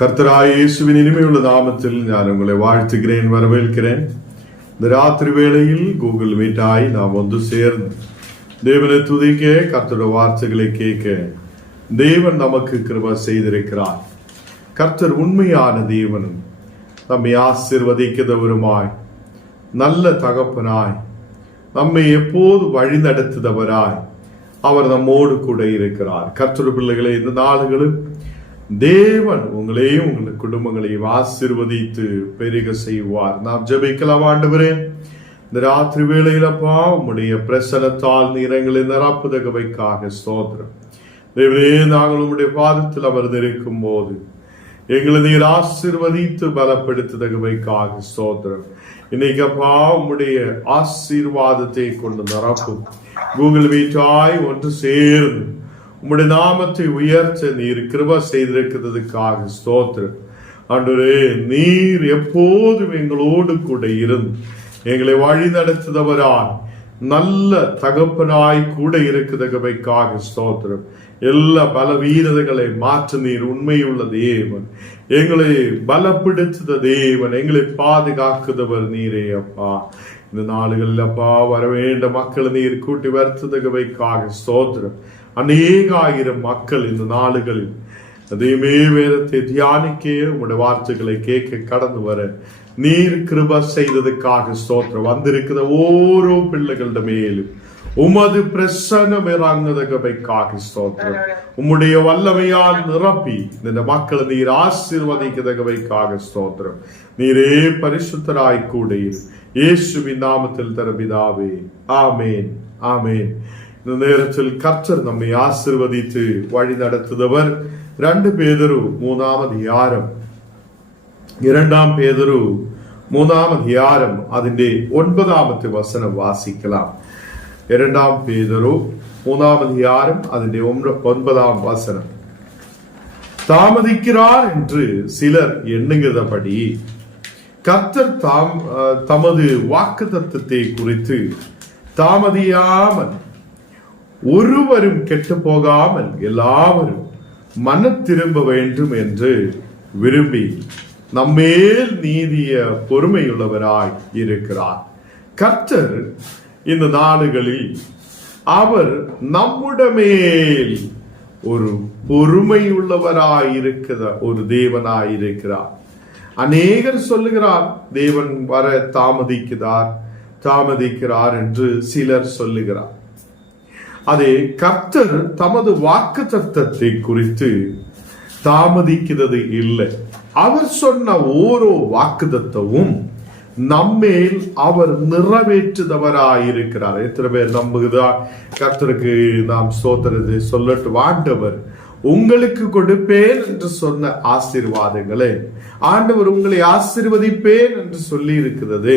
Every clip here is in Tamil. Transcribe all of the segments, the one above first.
கர்த்தராகிய இயேசுவின் இனிமையுள்ள நாமத்தில் நான் உங்களை வாழ்த்துகிறேன், வரவேற்கிறேன். இந்த ராத்திரி வேளையில் கூகுள் மீட்டாய் நாம் ஒன்று சேர்ந்து தேவனை துதிக்க, கர்த்தருடைய வார்த்தைகளை கேட்க தேவன் நமக்கு கிருபை செய்திருக்கிறார். கர்த்தர் உண்மையான தேவனும் நம்மை ஆசீர்வதிக்கிறவருமாய், நல்ல தகப்பனாய், நம்மை எப்போது வழி நடத்துதவராய் அவர் நம்மோடு கூட இருக்கிறார். கர்த்தருடைய பிள்ளைகளை, இந்த நாளுகளும் தேவன் உங்களையும் உங்கள் குடும்பங்களையும் ஆசீர்வதித்து பெருக செய்வார். நாம் ஜெபிக்கலாம். ஆண்டவரே, இந்த ராத்திரி வேளையிலப்பா உம்முடைய பிரசனத்தால் நீரங்களை நிரப்புதகவைக்காக ஸ்தோத்திரம். தேவனே, நாங்கள் உம்முடைய பாதத்தில் அமர்ந்திருக்கும் போது எங்களை நீர் ஆசீர்வதித்து பலப்படுத்துதகவைக்காக ஸ்தோத்திரம். இன்னைக்கு அப்பா உம்முடைய ஆசீர்வாதத்தை கொண்டு நிரப்பும் கூகுள் மீட்டாய் ஒன்று சேர்ந்து உம்முடைய நாமத்தை உயர்த்த நீர் கிருபை செய்திருக்கிறதுக்காக ஸ்தோத்திரம். ஆண்டவரே, நீர் எப்போதும் எங்களோடு கூட இருந்து எங்களை வழி நடத்துதவராய், நல்ல தகப்பனாய் கூட இருக்கிறதுக்காக ஸ்தோத்திரம். எல்லா பலவீனதைகளை மாற்ற நீர் உண்மையுள்ள தேவன், எங்களை பலப்படுத்துத தேவன், எங்களை பாதுகாக்குதவர் நீரே அப்பா. இந்த நாளுகளில் அப்பா வர வேண்ட மக்களை நீர் கூட்டி வருத்துதகவைக்காக ஸ்தோத்திரம். அநேகாயிரம் மக்கள் இந்த நாளுகளில் அதையுமே வேதத்தை தியானிக்க, உங்களுடைய வார்த்தைகளை கேட்க கடந்து வர நீர் கிருபை செய்ததுக்காக ஸ்தோத்திரம். வந்திருக்கிற ஓரோ பிள்ளைகளிட மேலும் உமது பிரசன்னம் இறங்குதகவைக்காக ஸ்தோத்திரம். உம்முடைய வல்லமையால் நிரப்பி இந்த மக்களை நீர் ஆசீர்வதிக்கதகவைக்காக ஸ்தோத்திரம். நீரே பரிசுத்தராய் கூட இயேசுவின் நாமத்தில் தரபிதாவே, ஆமேன், ஆமேன். இந்த நேரத்தில் கர்த்தர் நம்மை ஆசீர்வதித்து வழி நடத்துதவர். 2 பேதுரு 3ஆம் அதிகாரம், 2 பேதுரு 3ஆம் அதிகாரம் അതിന്റെ 9ാമത്തെ വചനം വാസിக்கலாம். 2 பேதுரு 3ஆம் அதிகாரம் അതിന്റെ 9ஆம் வசனம். தாமதிக்கிறார் என்று சிலர் எண்ணுகிறபடி கர்த்தர் தமது வாக்குத்தத்தத்தை குறித்து தாமதியாமல் ஒருவரும் கெட்டு போகாமல் எல்லாவரும் மன திரும்ப வேண்டும் என்று விரும்பி நம்மேல் நீதிய பொறுமையுள்ளவராய் இருக்கிறார். கர்த்தர் இந்த நாடுகளில் அவர் நம்முடமேல் ஒரு பொறுமையுள்ளவராய் இருக்கிற ஒரு தேவனாய் இருக்கிறார். அநேகர் சொல்லுகிறார் தேவன் வர தாமதிக்கிறார் என்று சிலர் சொல்லுகிறார். அதே கர்த்தர் தமது வாக்குத்தத்தத்தை குறித்து தாமதிக்கிறது இல்லை. அவர் சொன்ன ஓரோ வாக்குத்தத்தமும் நம்மேல் அவர் நிறைவேற்றுதவராயிருக்கிறார். எத்தனை பேர் நம்புகிறா? கர்த்தருக்கு நாம் ஸ்தோத்திரத்தை சொல்லட்டு. ஆண்டவர் உங்களுக்கு கொடுப்பேன் என்று சொன்ன ஆசீர்வாதங்களை ஆண்டவர் உங்களை ஆசீர்வதிப்பேன் என்று சொல்லி இருக்கிறது.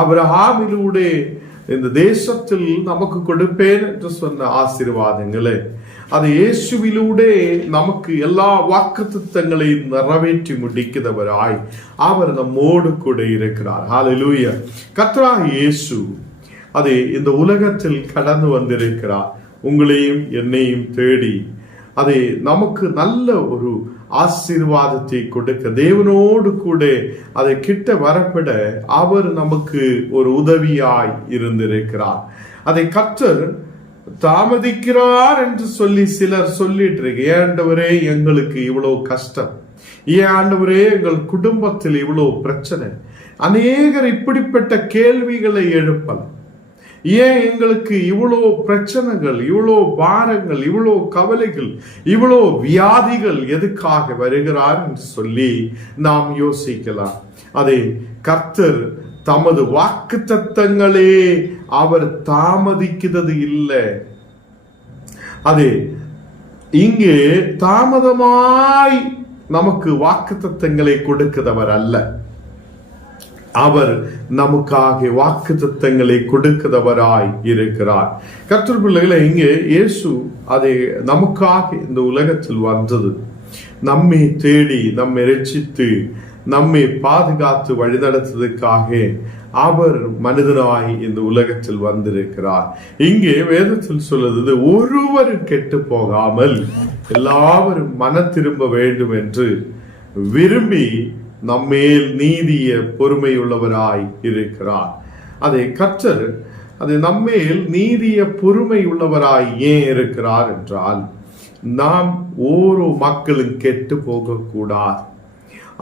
ஆபிரகாமிலூடே இந்த தேசத்தில் நமக்கு கொடுப்பேன் என்று சொன்ன ஆசீர்வாதங்களை அது இயேசுவிலூடே நமக்கு எல்லா வாக்குத்தத்தங்களையும் நிறைவேற்றி முடிக்கிறவராய் அவர் நம்மோடு கூட இருக்கிறார். ஹல்லேலூயா. கர்த்தராகிய இயேசு அது இந்த உலகத்தில் கடந்து வந்திருக்கிறார். உங்களையும் என்னையும் தேடி அதை நமக்கு நல்ல ஒரு ஆசீர்வாதத்தை கொடுக்க, தேவனோடு கூட அதை கிட்ட வரப்பட அவர் நமக்கு ஒரு உதவியாய் இருந்திருக்கிறார். அதை கர்த்தர் தாமதிக்கிறார் என்று சொல்லி சிலர் சொல்லிட்டு இருக்கு. ஏன் ஆண்டவரே எங்களுக்கு இவ்வளவு கஷ்டம், ஏன் ஆண்டவரே எங்கள் குடும்பத்தில் இவ்வளவு பிரச்சனை, அநேகர் இப்படிப்பட்ட கேள்விகளை எழுப்பலாம். ஏன் எங்களுக்கு இவ்வளோ பிரச்சனைகள், இவ்வளோ பாரங்கள், இவ்வளோ கவலைகள், இவ்வளோ வியாதிகள் எதுக்காக வருகிறார் என்று சொல்லி நாம் யோசிக்கலாம். அதை கர்த்தர் தமது வாக்குத்தத்தங்களே அவர் தாமதிக்கிறது இல்லை. அது இங்கே தாமதமாய் நமக்கு வாக்குத்தத்தங்களை கொடுக்கிறவர் அல்ல. அவர் நமக்காக வாக்குத்தத்தங்களை கொடுக்கிறவராய் இருக்கிறார். கர்த்தர் பிள்ளைகளை, இங்கே இயேசு அதை நமக்காக இந்த உலகத்தில் வந்தது, நம்மை தேடி நம்மை ரட்சித்து நம்மை பாதுகாத்து வழிநடத்துவதற்காக அவர் மனிதனாய் இந்த உலகத்தில் வந்திருக்கிறார். இங்கே வேதத்தில் சொல்லுது, ஒருவரும் கெட்டு போகாமல் எல்லாரும் மன திரும்ப வேண்டும் என்று விரும்பி நம்மேல் நீதிய பொறுமையுள்ளவராய் இருக்கிறார். அதை கர்த்தர் அது நம்மேல் நீதிய பொறுமை உள்ளவராய் ஏன் இருக்கிறார் என்றால், நாம் ஓரோ மக்களும் கெட்டு போகக்கூடாது.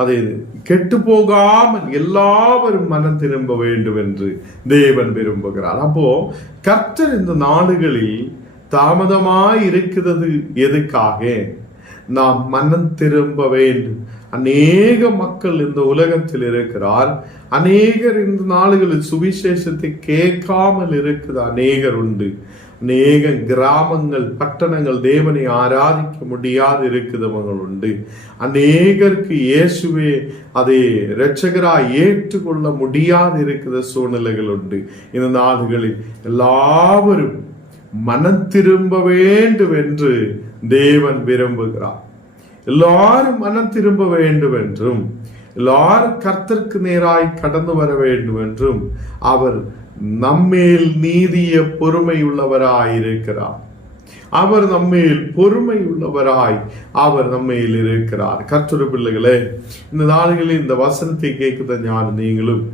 அதை கெட்டு போகாமல் எல்லாரும் மனம் திரும்ப வேண்டும் என்று தேவன் விரும்புகிறார். அப்போ கர்த்தர் இந்த நாடுகளில் தாமதமாய் இருக்கிறது எதுக்காக? நாம் மனம் திரும்ப வேண்டும். அநேக மக்கள் இந்த உலகத்தில் இருக்கிறார். அநேகர் இந்த நாடுகளில் சுவிசேஷத்தை கேட்காமல் இருக்கிற அநேகர் உண்டு. அநேக கிராமங்கள், பட்டணங்கள் தேவனை ஆராதிக்க முடியாது இருக்கிறவங்க உண்டு. அநேகருக்கு இயேசுவே அதை இரட்சகராய் ஏற்றுக்கொள்ள முடியாது இருக்கிற சூழ்நிலைகள் உண்டு. இந்த நாடுகளில் எல்லாரும் மனம் திரும்ப வேண்டும் என்று தேவன் விரும்புகிறார். எல்லாரும் மனம் திரும்ப வேண்டும் என்றும், எல்லாரும் கர்த்தருக்கு நேராய் கடந்து வர வேண்டும் என்றும் அவர் நம்மேல் நீதிய பொறுமை உள்ளவராய் இருக்கிறார். அவர் நம்மேல் பொறுமை உள்ளவராய் அவர் நம்மேல் இருக்கிறார். கர்த்தருடைய பிள்ளைகளே, இந்த நாடுகளில் இந்த வசனத்தை கேட்குத ஞான நீங்களும்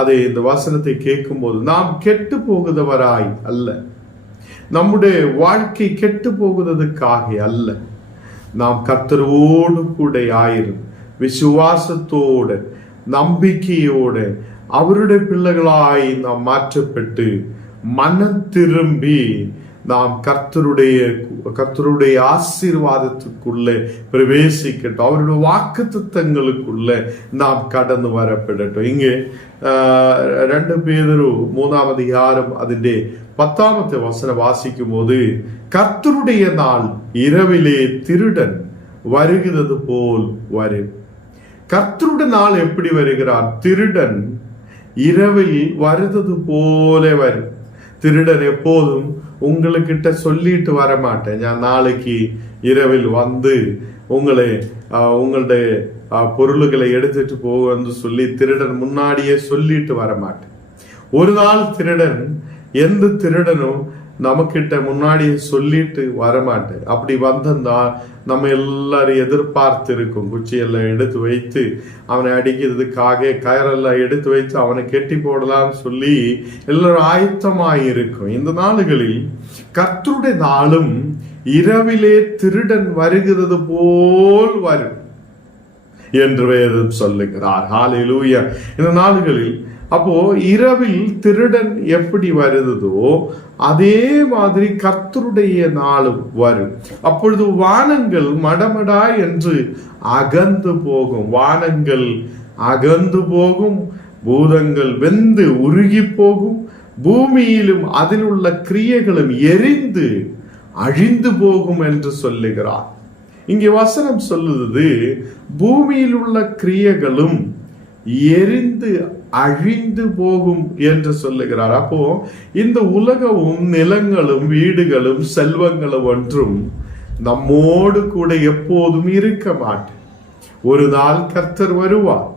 அதை இந்த வசனத்தை கேட்கும் போது நாம் கெட்டு போகுதவராய் அல்ல, நம்முடைய வாழ்க்கை கெட்டு போகுறதுக்காக அல்ல, நாம் கர்த்தரோடு கூட ஆயிரும் விசுவாசத்தோட நம்பிக்கையோட அவருடைய பிள்ளைகளாய் நாம் மாற்றப்பட்டு மனம் திரும்பி நாம் கர்த்தருடைய ஆசீர்வாதத்துக்குள்ள பிரவேசிக்கட்டும். அவருடைய வாக்குத்தத்தங்களுக்குள்ள நாம் கடந்து வரப்படட்டும். இங்கே 2 பேதுரு 3ஆம் அதிகாரம் അതിന്റെ 10ാമത്തെ വചനം വാസിക്കും போது, கர்த்தருடைய நாள் இரவிலே திருடன் வருகிறது போல் வரும். கர்த்தருடைய நாள் எப்படி வருகிறார்? திருடன் இரவில் வருவது போல வரும். திருடன் எப்போதும் உங்களுக்கிட்ட சொல்லிட்டு வர மாட்டேன், நான் நாளைக்கு இரவில் வந்து உங்களுடைய பொருள்களை எடுத்துட்டு போக சொல்லி திருடன் முன்னாடியே சொல்லிட்டு வர மாட்டேன். ஒரு நாள் திருடன், எந்த திருடனும் நமக்கிட்ட முன்னாடியே சொல்லிட்டு வரமாட்டேன். அப்படி வந்தா நம்ம எல்லாரும் எதிர்பார்த்து இருக்கும். குச்சியெல்லாம் எடுத்து வைத்து அவனை அடிக்கிறதுக்காக கயரெல்லாம் எடுத்து வைத்து அவனை கெட்டி போடலாம் சொல்லி எல்லாரும் ஆயத்தமாயிருக்கும். இந்த நாளுகளில் கர்த்தருடைய நாளும் இரவிலே திருடன் வருகிறது போல் வரும் என்று வேதம் சொல்லுகிறார். ஹல்லேலூயா. இந்த நாளுகளில் அப்போ இரவில் திருடன் எப்படி வருதோ அதே மாதிரி கர்த்தருடைய நாளும் வரும். அப்பொழுது வானங்கள் மடமடா என்று அகந்து போகும். வானங்கள் அகந்து போகும், பூதங்கள் வெந்து உருகி போகும், பூமியிலும் அதில் உள்ள கிரியைகளும் எரிந்து அழிந்து போகும் என்று சொல்லுகிறார். இங்கே வசனம் சொல்லுது, பூமியில் உள்ள கிரியைகளும் எரிந்து அழிந்து போகும் என்று சொல்லுகிறார். அப்போ இந்த உலகமும் நிலங்களும் வீடுகளும் செல்வங்களும் ஒன்றும் நம்மோடு கூட எப்போதும் இருக்க மாட்டேன். ஒரு நாள் கர்த்தர் வருவார்,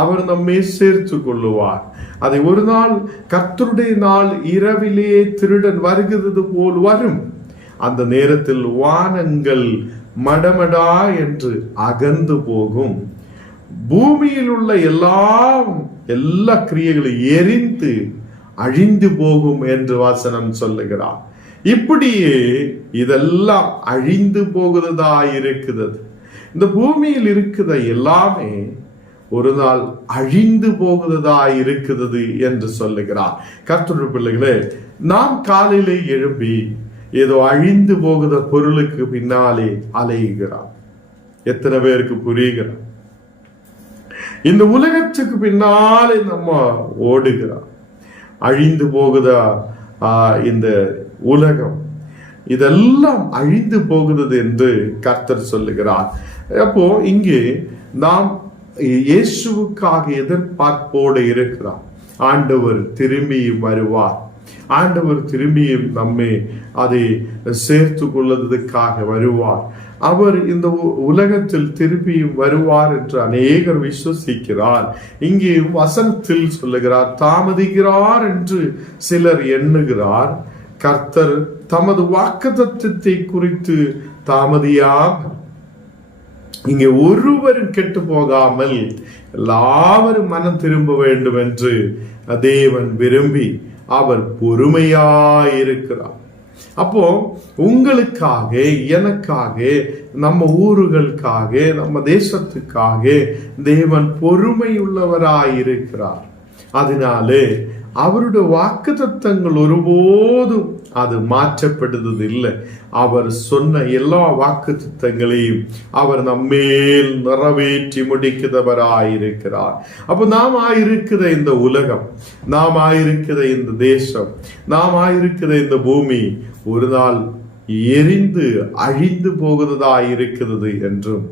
அவர் நம்மை சேர்த்து கொள்ளுவார். அதை ஒரு நாள் கர்த்தருடைய நாள் இரவிலே திருடன் வருகிறது போல் வரும். அந்த நேரத்தில் வானங்கள் மடமடா என்று அகந்து போகும், பூமியில் உள்ள எல்லா கிரியைகளும் எரிந்து அழிந்து போகும் என்று வசனம் சொல்லுகிறார். இப்படியே இதெல்லாம் அழிந்து போகிறதா இருக்கிறது. இந்த பூமியில் இருக்கிற எல்லாமே ஒரு நாள் அழிந்து போகிறதா இருக்கிறது என்று சொல்லுகிறார். கர்த்தருடைய பிள்ளைகளே, நாம் காலையிலே எழும்பி ஏதோ அழிந்து போகிற பொருளுக்கு பின்னாலே அலைகிறார். எத்தனை பேருக்கு புரிகிறார்? இந்த உலகத்துக்கு பின்னாலே நம்ம ஓடுகிறோம். அழிந்து போகுதா இந்த உலகம், இதெல்லாம் அழிந்து போகிறது என்று கர்த்தர் சொல்லுகிறார். அப்போ இங்கே நாம் இயேசுவுக்காக எதிர்பார்ப்போடு இருக்கிறார். ஆண்டவர் திரும்பியும் வருவார். ஆண்டவர் திரும்பியும் நம்மை அதை சேர்த்து கொள்வதற்காக வருவார். அவர் இந்த உலகத்தில் திரும்பியும் வருவார் என்று அநேகர் விசுவசிக்கிறார். இங்கே வசனத்தில் சொல்லுகிறார், தாமதிக்கிறார் என்று சிலர் எண்ணுகிறார். கர்த்தர் தமது வாக்குத்தத்தத்தை குறித்து தாமதியாமல் இங்கே ஒருவரும் கெட்டு போகாமல் எல்லாரும் மனம் திரும்ப வேண்டும் என்று தேவன் விரும்பி அவர் பொறுமையாயிருக்கிறார். அப்போ உங்களுக்காக, எனக்காக, நம்ம ஊர்களுக்காக, நம்ம தேசத்துக்காக தேவன் பொறுமையுள்ளவராயிருக்கிறார். அதனாலே அவருடைய வாக்குத்தத்தங்கள் ஒருபோதும் அது மாற்றப்படுவது இல்லை. அவர் சொன்ன எல்லா வாக்குத்தத்தங்களையும் அவர் நம்மேல் நிறைவேற்றி முடிக்கிறவராயிருக்கிறார். அப்ப நாம் ஆயிருக்கிற இந்த உலகம், நாம் ஆயிருக்கிற இந்த தேசம், நாம் ஆயிருக்கிற இந்த பூமி ஒரு நாள் எரிந்து அழிந்து போகிறதா இருக்கிறது என்றும்,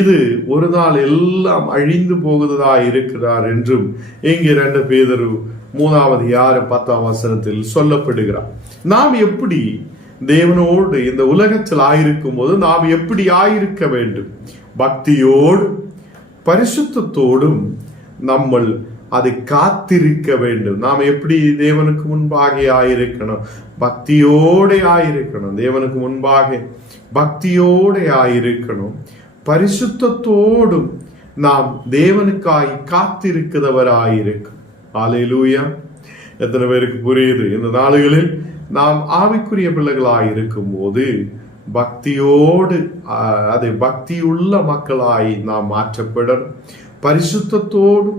இது ஒரு நாள் எல்லாம் அழிந்து போகிறதா இருக்கிறார் என்றும் இங்கே 2 பேதுரு 3:10 சொல்லப்படுகிறார். நாம் எப்படி தேவனோடு இந்த உலகத்தில் ஆயிருக்கும் போது நாம் எப்படி ஆயிருக்க வேண்டும்? பக்தியோடும் பரிசுத்தத்தோடும் நம்ம அதை காத்திருக்க வேண்டும். நாம் எப்படி தேவனுக்கு முன்பாக ஆயிருக்கணும்? பக்தியோட ஆயிருக்கணும். தேவனுக்கு முன்பாக பக்தியோட ஆயிருக்கணும். பரிசுத்தத்தோடும் நாம் தேவனுக்காய் காத்திருக்கிறவராயிருக்கும். ஹல்லேலூயா! எத்தனை பேருக்கு புரியுது? இந்த நாளுகளில் நாம் ஆவிக்குரிய பிள்ளைகளாய் இருக்கும் போது பக்தியோடு அதை பக்தியுள்ள மக்களாய் நாம் மாற்றப்படணும். பரிசுத்தத்தோடு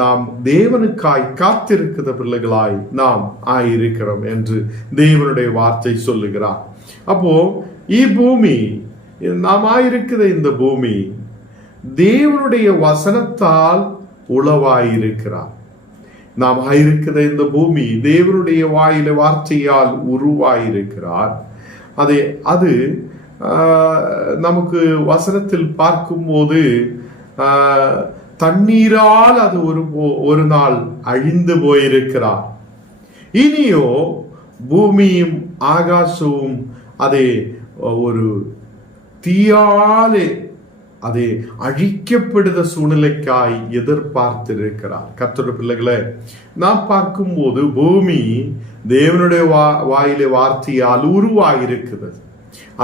நாம் தேவனுக்காய் காத்திருக்கிற பிள்ளைகளாய் நாம் ஆயிருக்கிறோம் என்று தேவனுடைய வார்த்தை சொல்லுகிறார். அப்போ பூமி, நாம் ஆயிருக்கிற இந்த பூமி தேவனுடைய வசனத்தால் உளவாயிருக்கிறார். நாம் ஆயிருக்கிற இந்த பூமி தேவனுடைய வாயில வார்த்தையால் உருவாயிருக்கிறார். அது நமக்கு வசனத்தில் பார்க்கும்போது தண்ணீரால் அது ஒரு நாள் அழிந்து போயிருக்கிறார். இனியோ பூமியும் ஆகாசமும் அதை ஒரு தீயாலே அதை அழிக்கப்படுத சூழ்நிலைக்காய் எதிர்பார்த்திருக்கிறார். கர்த்தருடைய பிள்ளைகளை, நாம் பார்க்கும்போது பூமி தேவனுடைய வாயிலே வார்த்தையால் உருவாயிருக்கிறது.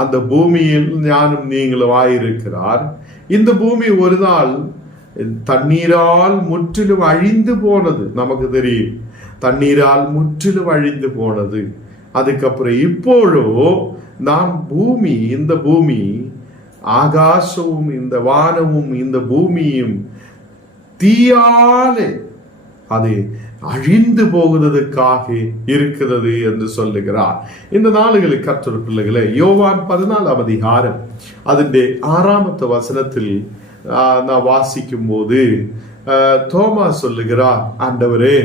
அந்த பூமியில் ஞானம் நீங்களும் ஆயிருக்கிறார். இந்த பூமி ஒரு நாள் தண்ணீரால் முற்றிலும் அழிந்து போனது. நமக்கு தெரியும், தண்ணீரால் முற்றிலும் அழிந்து போனது. அதுக்கப்புறம் இப்போழோ நாம் பூமி, இந்த பூமி, ஆகாசமும் இந்த வானமும் இந்த பூமியும் தீயாலே அது அழிந்து போகிறதுக்காக இருக்கிறது என்று சொல்லுகிறார். இந்த நாளுகளில் கர்த்தருடைய பிள்ளைகளே, யோவான் 14 அதிന്റെ 6 நான் வாசிக்கும் போது தோமா சொல்லுகிறார், ஆண்டவரே,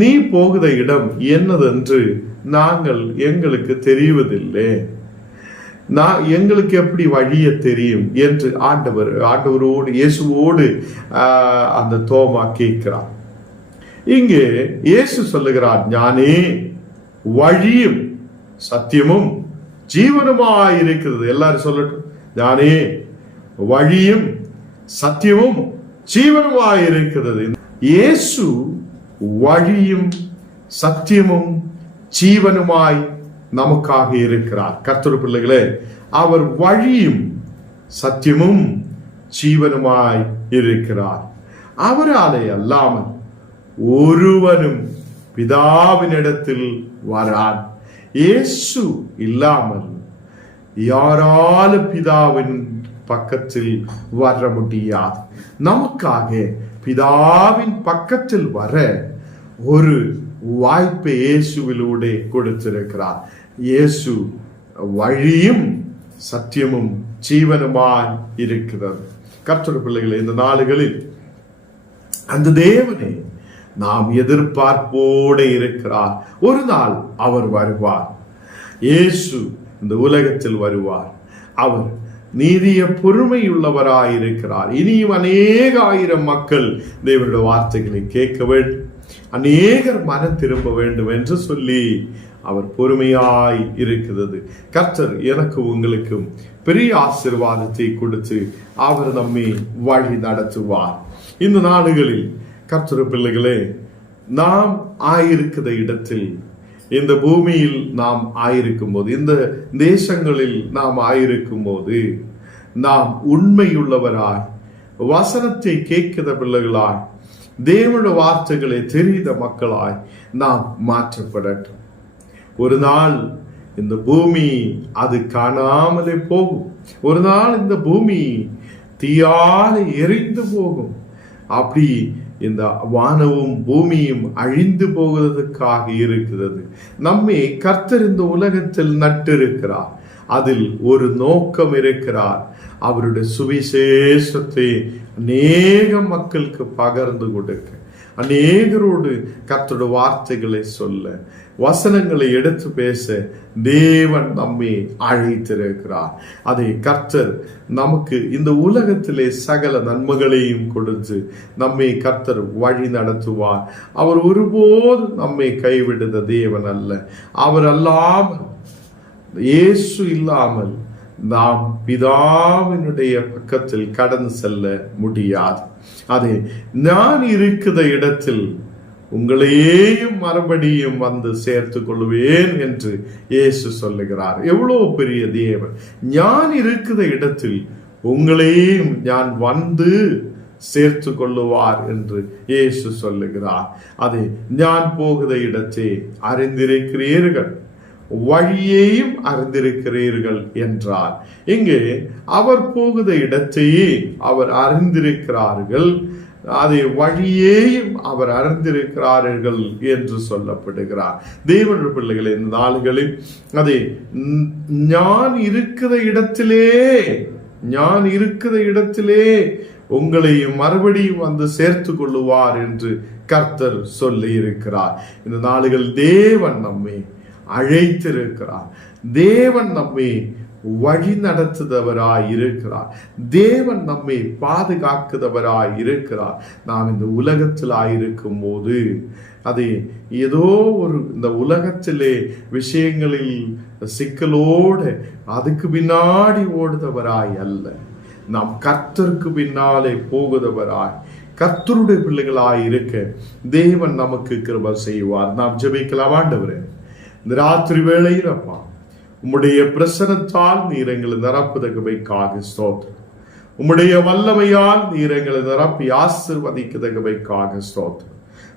நீ போகிற இடம் என்னதென்று எங்களுக்கு தெரிவதில்லை, எங்களுக்கு எப்படி வழிய தெரியும் என்று ஆண்டவரோடு இயேசுவோடு அந்த தோமா கேட்கிறார். இங்கே இயேசு சொல்லுகிறார், ஞானே வழியும் சத்தியமும் ஜீவனுமாயிருக்கிறது. எல்லாரும் சொல்லட்டும், ஞானே வழியும் சத்தியமும் ஜீவனுமாயிருக்கிறது. இயேசு வழியும் சத்தியமும் ஜீவனுமாய் நமக்காக இருக்கிறார். கர்த்தருடைய பிள்ளைகளே, அவர் வழியும் சத்தியமும் ஜீவனுமாய் இருக்கிறார். அவராலே அல்லாமல் ஒருவனும் பிதாவினிடத்தில் வரான். இயேசு இல்லாமல் யாராலும் பிதாவின் பக்கத்தில் வர முடியாது. நமக்காக பிதாவின் பக்கத்தில் வர ஒரு வாய்ப்பை இயேசுவிலூടെ கொடுத்திருக்கிறார். இயேசு வழியும் சத்தியமும் ஜீவனுமாய் இருக்கிறது. கர்த்தருடைய பிள்ளைகளே, இந்த நாளுகளில் அந்த தேவனை நாம் எதிர்பார்ப்போடு இருக்கிறார். ஒரு நாள் அவர் வருவார். இயேசு இந்த உலகத்தில் வருவார். அவர் நீதிய பொறுமையுள்ளவராயிருக்கிறார். இனியும் அநேக ஆயிரம் மக்கள் தேவனுடைய வார்த்தைகளை கேட்க வேண்டும், அநேகர் மனம் திரும்ப வேண்டும் என்று சொல்லி அவர் பொறுமையாய் இருக்கிறது. கர்த்தர் எனக்கு உங்களுக்கும் பெரிய ஆசீர்வாதத்தை கொடுத்து அவர் நம்மை வழி நடத்துவார். இந்த நாடுகளில் கர்த்தர் பிள்ளைகளே, நாம் ஆயிருக்கிற இடத்தில், இந்த பூமியில் நாம் ஆயிருக்கும் போது, இந்த தேசங்களில் நாம் ஆயிருக்கும் போது நாம் உண்மையுள்ளவராய், வசனத்தை கேட்கிற பிள்ளைகளாய், தேவனுடைய வார்த்தைகளை தெரிந்த மக்களாய் நாம் மாற்றப்படட்டும். ஒரு நாள் இந்த பூமி அது காணாமலே போகும். ஒரு நாள் இந்த பூமி தீயால எரிந்து போகும். அப்படி இந்த வானமும் பூமியும் அழிந்து போவதற்காக இருக்கிறது. நம்மை கர்த்தர் இந்த உலகத்தில் நட்டிருக்கிறார். அதில் ஒரு நோக்கம் இருக்கிறார். அவருடைய சுவிசேஷத்தை அநேக மக்களுக்கு பகிர்ந்து கொடுக்க, அநேகரோடு கர்த்தருடைய வார்த்தைகளை சொல்ல, வசனங்களை எடுத்து பேச தேவன் நம்மை அழைத்திருக்கிறார். அதை கர்த்தர் நமக்கு இந்த உலகத்திலே சகல நன்மைகளையும் கொடுத்து நம்மை கர்த்தர் வழி நடத்துவார். அவர் ஒருபோது நம்மை கைவிடுத தேவன் அல்ல. அவர் அல்லாமல், இயேசு இல்லாமல் நாம் பிதாவினுடைய பக்கத்தில் கடந்து செல்ல முடியாது. அது நான் இருக்கிற இடத்தில் உங்களையும் மறுபடியும் வந்து சேர்த்து கொள்வேன் என்று இயேசு சொல்லுகிறார். எவ்வளவு பெரிய தேவன்! நான் இருக்கிற இடத்தில் உங்களையும் நான் வந்து சேர்த்து கொள்ளுவார் என்று இயேசு சொல்லுகிறார். அது நான் போகிற இடத்தை அறிந்திருக்கிறீர்கள், வழியையும் அறிந்திருக்கிறீர்கள் என்றார். இங்கே அவர் போகிற இடத்தையே அவர் அறிந்திருக்கிறார்கள், அதை வழியேயும் அவர் அறிந்திருக்கிறார்கள் என்று சொல்லப்படுகிறார். தேவனுடைய பிள்ளைகளை இந்த நாளுகளில் அதை நான் இருக்கிற இடத்திலே உங்களையும் மறுபடியும் வந்து சேர்த்து கொள்ளுவார் என்று கர்த்தர் சொல்லி இருக்கிறார். இந்த நாளுகள் தேவன் நம்மை அழைத்திருக்கிறார். தேவன் நம்மை வழி நடத்துதவராய் இருக்கிறார். தேவன் நம்மை பாதுகாக்குதவராய் இருக்கிறார். நாம் இந்த உலகத்தில் ஆயிருக்கும் போது அது ஏதோ ஒரு இந்த உலகத்திலே விஷயங்களில் சிக்கலோடு அதுக்கு பின்னாடி ஓடுதவராய் அல்ல, நாம் கர்த்தருக்கு பின்னாலே போகுதவராய், கர்த்தருடைய பிள்ளைகளாய் இருக்க தேவன் நமக்கு கிருபை செய்வார். நாம் ஜெபிக்கலாம். ஆண்டவரே, இந்த ராத்திரி வேளையில் அப்பா, உம்முடைய பிரசனத்தால் நீர் எங்களை நிரப்புதகவைக்காக ஸ்தோத்திரம். உம்முடைய வல்லமையால் நீர் எங்களை நிரப்பி ஆசீர்வதிக்கதகவைக்காக ஸ்தோத்திரம்.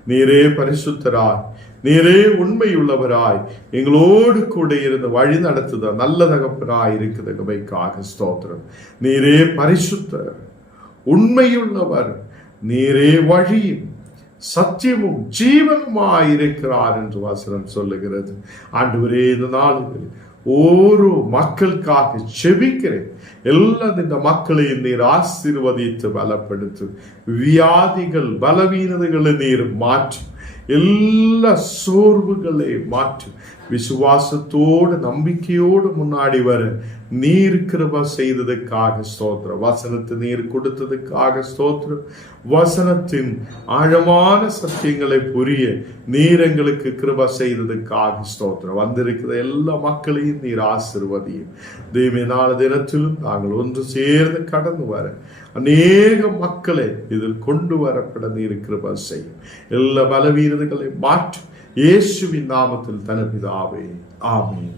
நீரே பரிசுத்தராய், நீரே உண்மையுள்ளவராய், எங்களோடு கூட இருந்து வழி நடத்துத நல்ல தகப்பனாய் இருக்குதகவைக்காக ஸ்தோத்திரம். நீரே பரிசுத்தர், உண்மையுள்ளவர், நீரே வழியும் சத்தியமும் ஜீவனுமாயிருக்கிறார் என்று வசனம் சொல்லுகிறது. ஆண்டவரே, இந்த நாளுகளில் ஒரு மக்களுக்காக செபிக்கிறேன். எல்லா இந்த மக்களையும் நீர் ஆசீர்வதித்து பலப்படுத்து. வியாதிகள், பலவீனதைகளை நீர் மாற்று. எல்லா சோர்வுகளை மாற்று. விசுவாசத்தோடு நம்பிக்கையோடு முன்னாடி வர நீர் கிருபை செய்ததுக்காக ஸ்தோத்திரம். வசனத்தை நீர் கொடுத்ததுக்காக ஸ்தோத்திரம். வசனத்தின் ஆழமான சத்தியங்களை புரிய நீர் எங்களுக்கு கிருபை செய்ததுக்காக ஸ்தோத்திரம். வந்திருக்கிற எல்லா மக்களையும் நீர் ஆசீர்வதியும். தெய்வ நாள தினத்திலும் நாங்கள் ஒன்று சேர்ந்து கடந்து வர அநேக மக்களை இதில் கொண்டு வரப்பட நீர் கிருபை செய்யும். எல்லா பலவீனங்களை மாற்றும். இயேசுவின் நாமத்தில் தனது பிதாவே, ஆமென்.